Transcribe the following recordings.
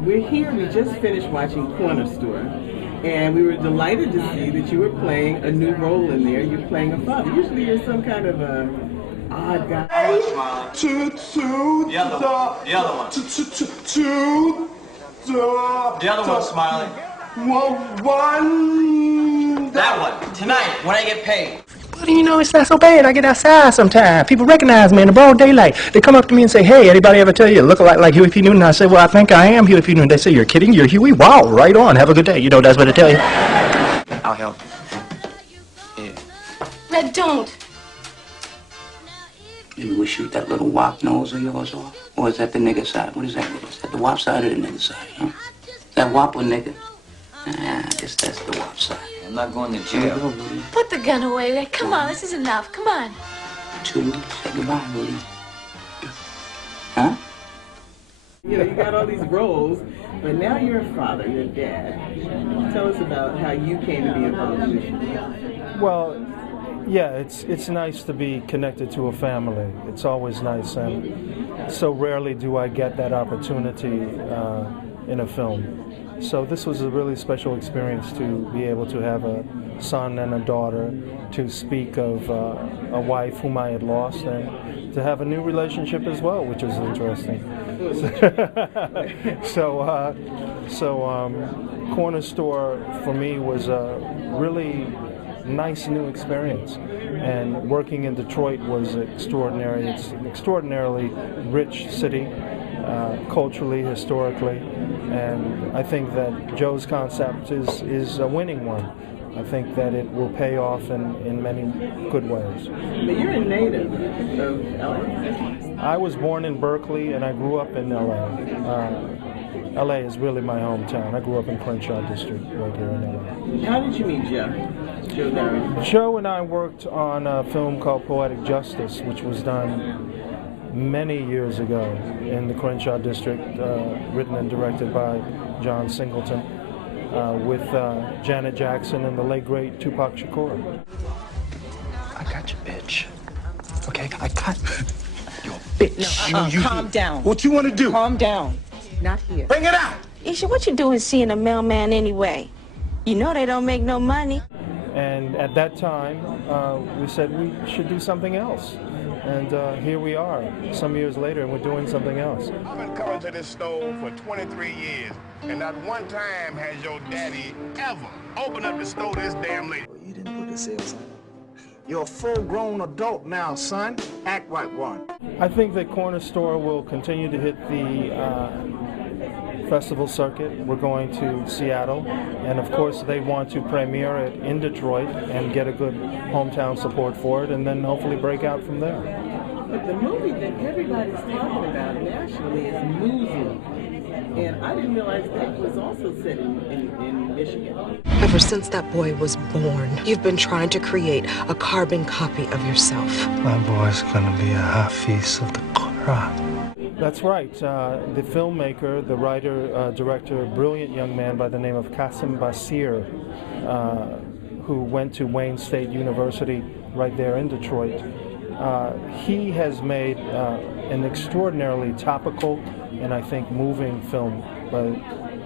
We're here, we just finished watching Corner Store, and we were delighted to see that you were playing a new role in there. You're playing a father. Usually you're some kind of a odd guy. The other one. The other one smiling. One. That one. Tonight, when I get paid. Well, you know, it's not so bad. I get outside sometimes. People recognize me in the broad daylight. They come up to me and say, hey, anybody ever tell you look like Huey P. Newton? I say, well, I think I am Huey P. Newton. They say, you're kidding? You're Huey? Wow, right on. Have a good day. You know, that's what they tell you. I'll help. Yeah. Red, don't. Maybe we shoot that little wop nose of yours off? Or is that the nigger side? What is that? Is that the wop side or the nigger side, huh? Is that wop or nigger? I guess that's the wop side. I'm not going to jail. Put the gun away, Red. Come on, this is enough. Come on. Two, say goodbye, Willie. Huh? You know, you got all these roles, but now you're a father, you're a dad. Tell us about how you came to be involved in this. Well, yeah, it's nice to be connected to a family. It's always nice, and so rarely do I get that opportunity in a film. So this was a really special experience to be able to have a son and a daughter, to speak of a wife whom I had lost, and to have a new relationship as well, which was interesting. So Corner Store for me was a really nice new experience, and working in Detroit was extraordinary. It's an extraordinarily rich city, culturally, historically, and I think that Joe's concept is a winning one. I think that it will pay off in many good ways. But you're a native of LA. I was born in Berkeley and I grew up in LA. LA is really my hometown. I grew up in Crenshaw District right here in LA. How did you meet Joe? Joe Dowry. Joe and I worked on a film called Poetic Justice, which was done many years ago in the Crenshaw District, written and directed by John Singleton, with Janet Jackson and the late great Tupac Shakur. I got you, bitch. Okay, I got you, bitch. No, calm down. What you want to do? Calm down. Not here. Bring it out. Isha, what you doing seeing a mailman anyway? You know they don't make no money. And at that time, we said we should do something else. And here we are, some years later, and we're doing something else. I've been coming to this store for 23 years, and not one time has your daddy ever opened up the store this damn late. Well, you didn't put the sales on. You're a full-grown adult now, son. Act right one. I think that Corner Store will continue to hit the festival circuit. We're going to Seattle, and of course they want to premiere it in Detroit and get a good hometown support for it, and then hopefully break out from there. But the movie that everybody's talking about nationally is Mooz-lum. And I didn't realize that was also set in Michigan. Ever since that boy was born, you've been trying to create a carbon copy of yourself. My boy's gonna be a Hafiz of the Quran. That's right. The filmmaker, the writer, director, a brilliant young man by the name of Qasim Basir, who went to Wayne State University right there in Detroit. He has made an extraordinarily topical and I think moving film by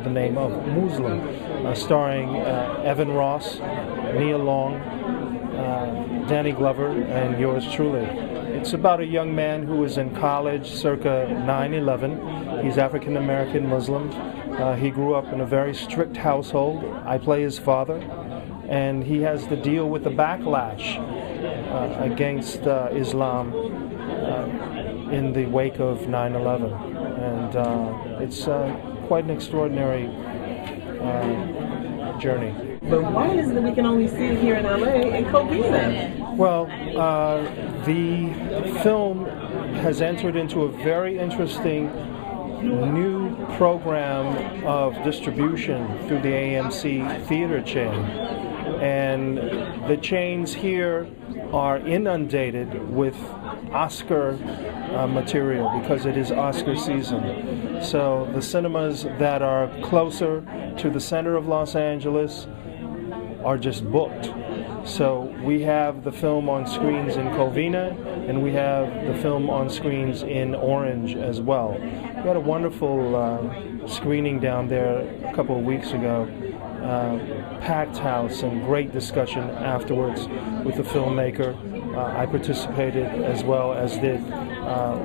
the name of Mooz-lum, starring Evan Ross, Nia Long, Danny Glover, and yours truly. It's about a young man who was in college circa 9/11. He's African-American Muslim. He grew up in a very strict household. I play his father, and he has to deal with the backlash against Islam in the wake of 9/11. And it's quite an extraordinary journey. But why is it that we can only see it here in LA and Covina? Well, the film has entered into a very interesting new program of distribution through the AMC theater chain. And the chains here are inundated with Oscar material because it is Oscar season. So the cinemas that are closer to the center of Los Angeles are just booked. So we have the film on screens in Covina, and we have the film on screens in Orange as well. We had a wonderful screening down there a couple of weeks ago. Packed house and great discussion afterwards with the filmmaker. I participated as well as did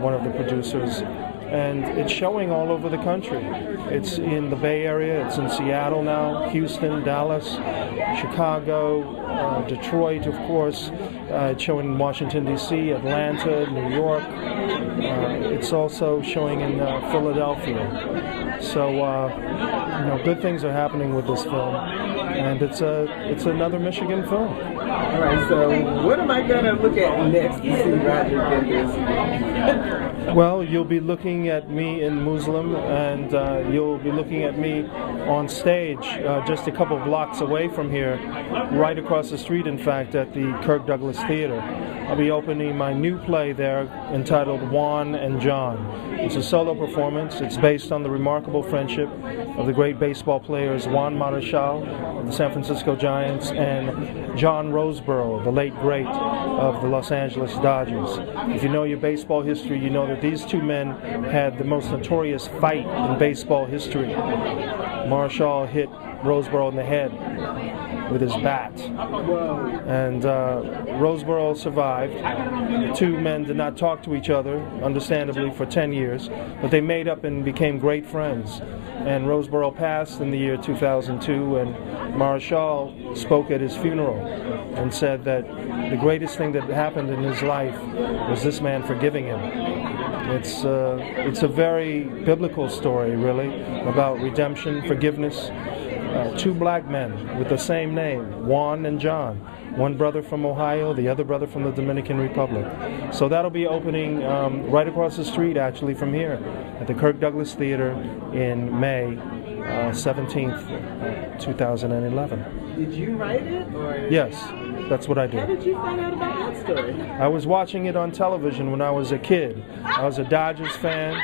one of the producers. And it's showing all over the country. It's in the Bay Area, it's in Seattle now, Houston, Dallas, Chicago, Detroit, of course. It's showing in Washington, D.C., Atlanta, New York. It's also showing in Philadelphia. So, good things are happening with this film. And it's another Michigan film. All right, so what am I going to look at next to see Roger Guenveur Smith? Well, you'll be looking at me in Mooz-lum, and you'll be looking at me on stage just a couple blocks away from here, right across the street, in fact, at the Kirk Douglas Theater. I'll be opening my new play there entitled Juan and John. It's a solo performance. It's based on the remarkable friendship of the great baseball players Juan Marichal of the San Francisco Giants and John Roseboro, the late great of the Los Angeles Dodgers. If you know your baseball history, you know that these two men had the most notorious fight in baseball history. Marichal hit Roseboro in the head with his bat. And Roseboro survived. The two men did not talk to each other, understandably, for 10 years, but they made up and became great friends. And Roseboro passed in the year 2002, and Marichal spoke at his funeral and said that the greatest thing that happened in his life was this man forgiving him. It's a very biblical story, really, about redemption, forgiveness. Two black men with the same name, Juan and John. One brother from Ohio, the other brother from the Dominican Republic. So that'll be opening right across the street, actually, from here at the Kirk Douglas Theater in May 17th, 2011. Did you write it? Or Yes, that's what I did. How did you find out about that story? I was watching it on television when I was a kid. I was a Dodgers fan.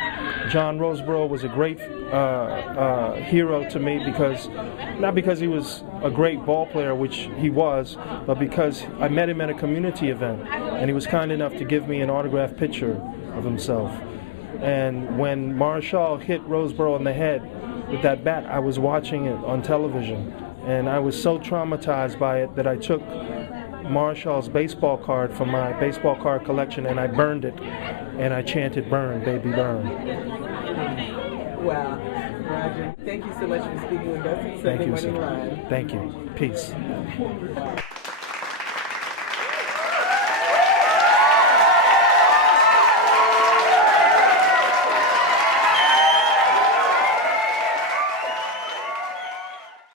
John Roseboro was a great hero to me not because he was a great ball player, which he was, but because I met him at a community event, and he was kind enough to give me an autographed picture of himself. And when Marichal hit Roseboro in the head with that bat, I was watching it on television, and I was so traumatized by it that I took Marshall's baseball card from my baseball card collection and I burned it, and I chanted, "Burn, baby, burn." Wow. Roger, thank you so much for speaking with us. Thank you, Sunday Morning sir. Live. Thank you. Peace.